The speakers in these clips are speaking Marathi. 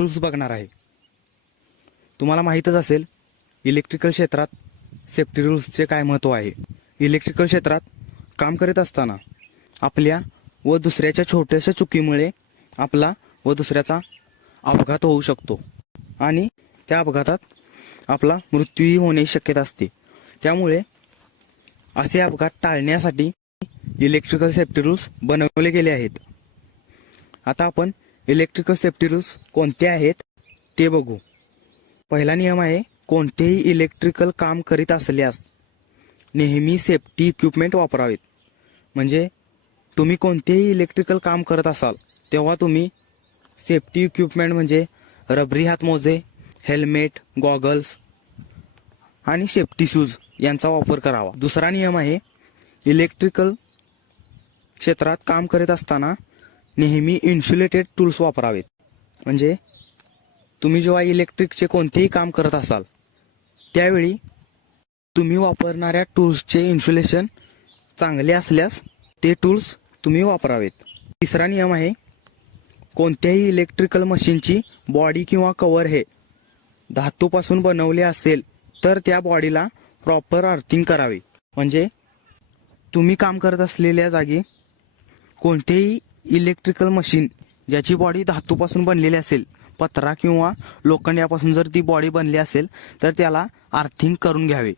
रूल्स बघणार आहे। तुम्हाला माहीतच असेल इलेक्ट्रिकल क्षेत्रात सेफ्टी रूल्सचे काय महत्त्व आहे। इलेक्ट्रिकल क्षेत्रात काम करीत असताना आपल्या व दुसऱ्याच्या छोट्याशा चुकीमुळे आपला व दुसऱ्याचा अपघात होऊ शकतो आणि त्या अपघातात आपला मृत्यूही होण्याची शक्यता असते। त्यामुळे असे अपघात टाळण्यासाठी इलेक्ट्रिकल सेफ्टी रूल्स बनवले गेले आहेत। आता आपण इलेक्ट्रिकल सेफ्टी रूल्स कोणते आहेत ते बघू। पहिला नियम आहे, कोणतेही इलेक्ट्रिकल काम करीत असल्यास नेहमी सेफ्टी इक्विपमेंट वापरावेत। म्हणजे तुम्ही कोणतेही इलेक्ट्रिकल काम करत असाल तेव्हा तुम्ही सेफ्टी इक्विपमेंट म्हणजे रबरी हातमोजे, हेल्मेट, गॉगल्स आणि सेफ्टी शूज यांचा वापर करावा। दुसरा नियम आहे, इलेक्ट्रिकल क्षेत्रात काम करीत असताना नेहमी इन्सुलेटेड टूल्स वापरावेत। म्हणजे तुम्ही जेव्हा इलेक्ट्रिकचे कोणतेही काम करत असाल त्यावेळी तुम्ही वापरणाऱ्या टूल्सचे इन्सुलेशन चांगले असल्यास ते टूल्स तुम्ही वापरावेत। तिसरा नियम आहे, कोणत्याही इलेक्ट्रिकल मशीनची बॉडी किंवा कव्हर हे धातूपासून बनवले असेल तर त्या बॉडीला प्रॉपर अर्थिंग करावे। म्हणजे तुम्ही काम करत असलेल्या जागी कोणतेही इलेक्ट्रिकल मशीन ज्याची बॉडी धातूपासून बनलेली असेल, पत्रा किंवा लोखंड यापासून जर ती बॉडी बनली असेल तर त्याला अर्थिंग करून घ्यावे,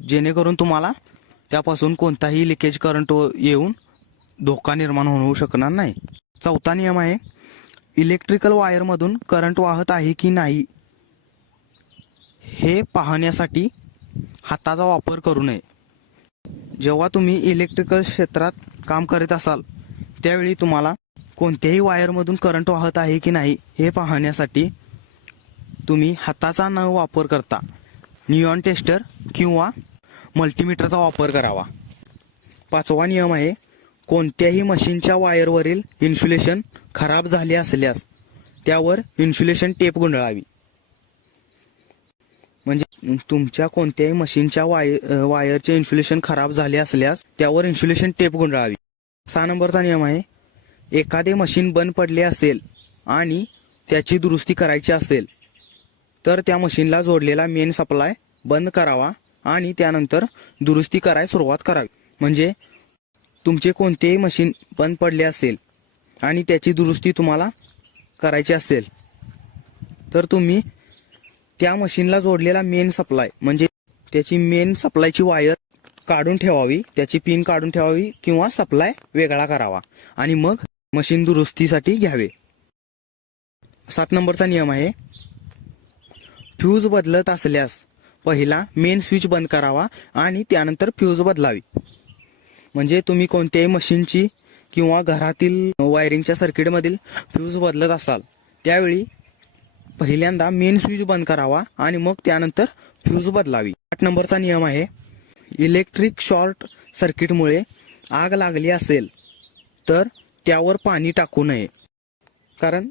जेणेकरून तुम्हाला त्यापासून कोणताही लिकेज करंट येऊन धोका निर्माण होऊ शकणार नाही। चौथा नियम आहे, इलेक्ट्रिकल वायरमधून करंट वाहत आहे की नाही हे पाहण्यासाठी हाताचा वापर करू नये। जेव्हा तुम्ही इलेक्ट्रिकल क्षेत्रात काम करीत असाल त्यावेळी तुम्हाला कोणत्याही वायरमधून करंट वाहत आहे की नाही हे पाहण्यासाठी तुम्ही हाताचा न वापर करता निऑन टेस्टर किंवा मल्टीमीटरचा वापर करावा। पाचवा नियम आहे, कोणत्याही मशीनच्या वायरवरील इन्सुलेशन खराब झाले असल्यास त्यावर इन्सुलेशन टेप गुंडाळावी। म्हणजे तुमच्या कोणत्याही मशीनच्या वायरचे इन्सुलेशन खराब झाले असल्यास त्यावर इन्सुलेशन टेप गुंडाळावी। 6 नंबरचा नियम आहे, एखादे मशीन बंद पडले असेल आणि त्याची दुरुस्ती करायची असेल तर त्या मशीनला जोडलेला मेन सप्लाय बंद करावा आणि त्यानंतर दुरुस्ती करायला सुरुवात करावी। म्हणजे तुमचे कोणतेही मशीन बंद पडले असेल आणि त्याची दुरुस्ती तुम्हाला करायची असेल तर तुम्ही त्या मशीनला जोडलेला मेन सप्लाय म्हणजे त्याची मेन सप्लायची वायर काढून ठेवावी, त्याची पिन काढून ठेवावी किंवा सप्लाय वेगळा करावा आणि मग मशीन दुरुस्तीसाठी घ्यावे। 7 नंबरचा नियम आहे, फ्यूज बदलत असल्यास पहिला मेन स्विच बंद करावा आणि त्यानंतर फ्यूज बदलावी। म्हणजे तुम्ही कोणत्याही मशीनची किंवा घरातील वायरिंगच्या सर्किटमधील फ्यूज बदलत असाल त्यावेळी पहिल्यांदा मेन स्विच बंद करावा आणि मग त्यानंतर फ्यूज बदलावी। 8 नंबरचा नियम आहे, इलेक्ट्रिक शॉर्ट सर्किटमुळे आग लागली असेल तर त्यावर पाणी टाकू नये। कारण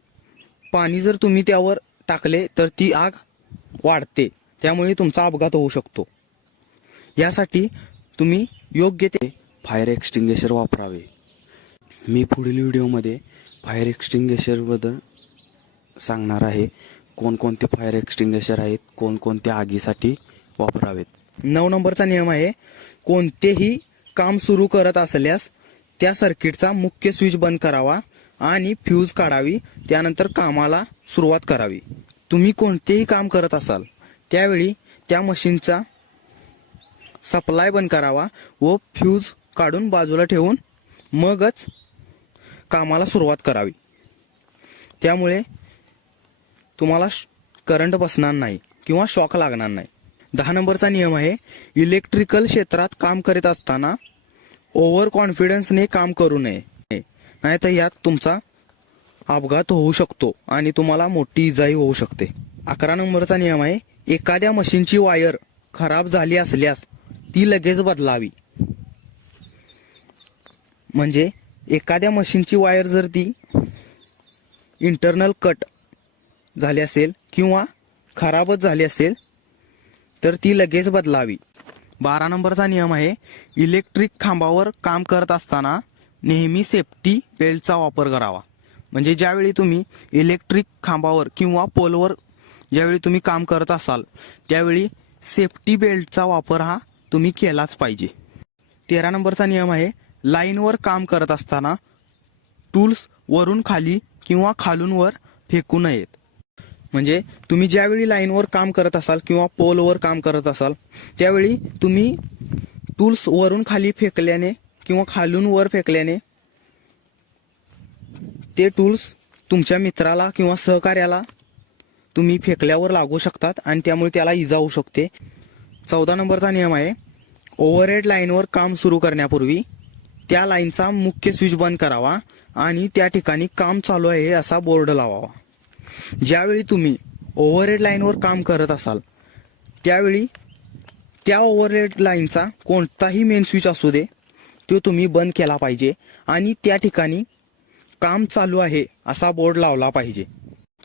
पाणी जर तुम्ही त्यावर टाकले तर ती आग वाढते, त्यामुळे तुमचा अपघात होऊ शकतो। यासाठी तुम्ही योग्य ते फायर एक्सटिंग्विशर वापरावे। मी पुढील व्हिडिओमध्ये फायर एक्सटिंग्विशरबद्दल सांगणार आहे, कोणकोणते फायर एक्सटिंग्विशर आहेत, कोणकोणत्या आगीसाठी वापरावेत। 9 नंबरचा नियम आहे, कोणतेही काम सुरू करत असल्यास त्या सर्किटचा मुख्य स्विच बंद करावा आणि फ्यूज काढावी, त्यानंतर कामाला सुरुवात करावी। तुम्ही कोणतेही काम करत असाल त्यावेळी त्या मशीनचा सप्लाय बंद करावा व फ्यूज काढून बाजूला ठेवून मगच कामाला सुरुवात करावी। त्यामुळे तुम्हाला करंट बसणार नाही किंवा शॉक लागणार नाही। 10 नंबरचा नियम आहे, इलेक्ट्रिकल क्षेत्रात काम करीत असताना ओव्हर कॉन्फिडन्सने काम करू नये, नाहीतर यात तुमचा अपघात होऊ शकतो आणि तुम्हाला मोठी इजाही होऊ शकते। 11 नंबरचा नियम आहे, एखाद्या मशीनची वायर खराब झाली असल्यास ती लगेच बदलावी। म्हणजे एखाद्या मशीनची वायर जर ती इंटरनल कट झाली असेल किंवा खराबच झाली असेल तर ती लगेच बदलावी। 12 नंबरचा नियम आहे, इलेक्ट्रिक खांबावर काम करत असताना नेहमी सेफ्टी बेल्टचा वापर करावा। म्हणजे ज्यावेळी तुम्ही इलेक्ट्रिक खांबावर किंवा पोलवर ज्यावेळी तुम्ही काम करत असाल त्यावेळी सेफ्टी बेल्टचा वापर हा तुम्ही केलाच पाहिजे. 13 नंबरचा नियम आहे, लाईनवर काम करत असताना टूल्स वरून खाली किंवा खालून वर फेकू नयेत. म्हणजे तुम्ही ज्यावेळी लाईनवर काम करत असाल किंवा पोलवर काम करत असाल त्यावेळी तुम्ही टूल्स वरून खाली फेकल्याने किंवा खालून वर फेकल्याने ते टूल्स तुमच्या मित्राला किंवा सहकार्याला तुम्ही फेकल्यावर लागू शकतात आणि त्यामुळे त्याला इजा होऊ शकते. 14 नंबरचा नियम आहे, ओव्हरहेड लाईनवर काम सुरू करण्यापूर्वी त्या लाईनचा मुख्य स्विच बंद करावा आणि त्या ठिकाणी काम चालू आहे असा बोर्ड लावावा. ज्यावेळी तुम्ही ओव्हरहेड लाईनवर काम करत असाल त्यावेळी त्या ओव्हरहेड लाईनचा कोणताही मेन स्विच असू दे तो तुम्ही बंद केला पाहिजे आणि त्या ठिकाणी काम चालू आहे असा बोर्ड लावला पाहिजे.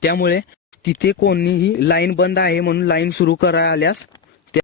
त्यामुळे तिथे कोणीही लाईन बंद आहे म्हणून लाईन सुरू करायला आल्यास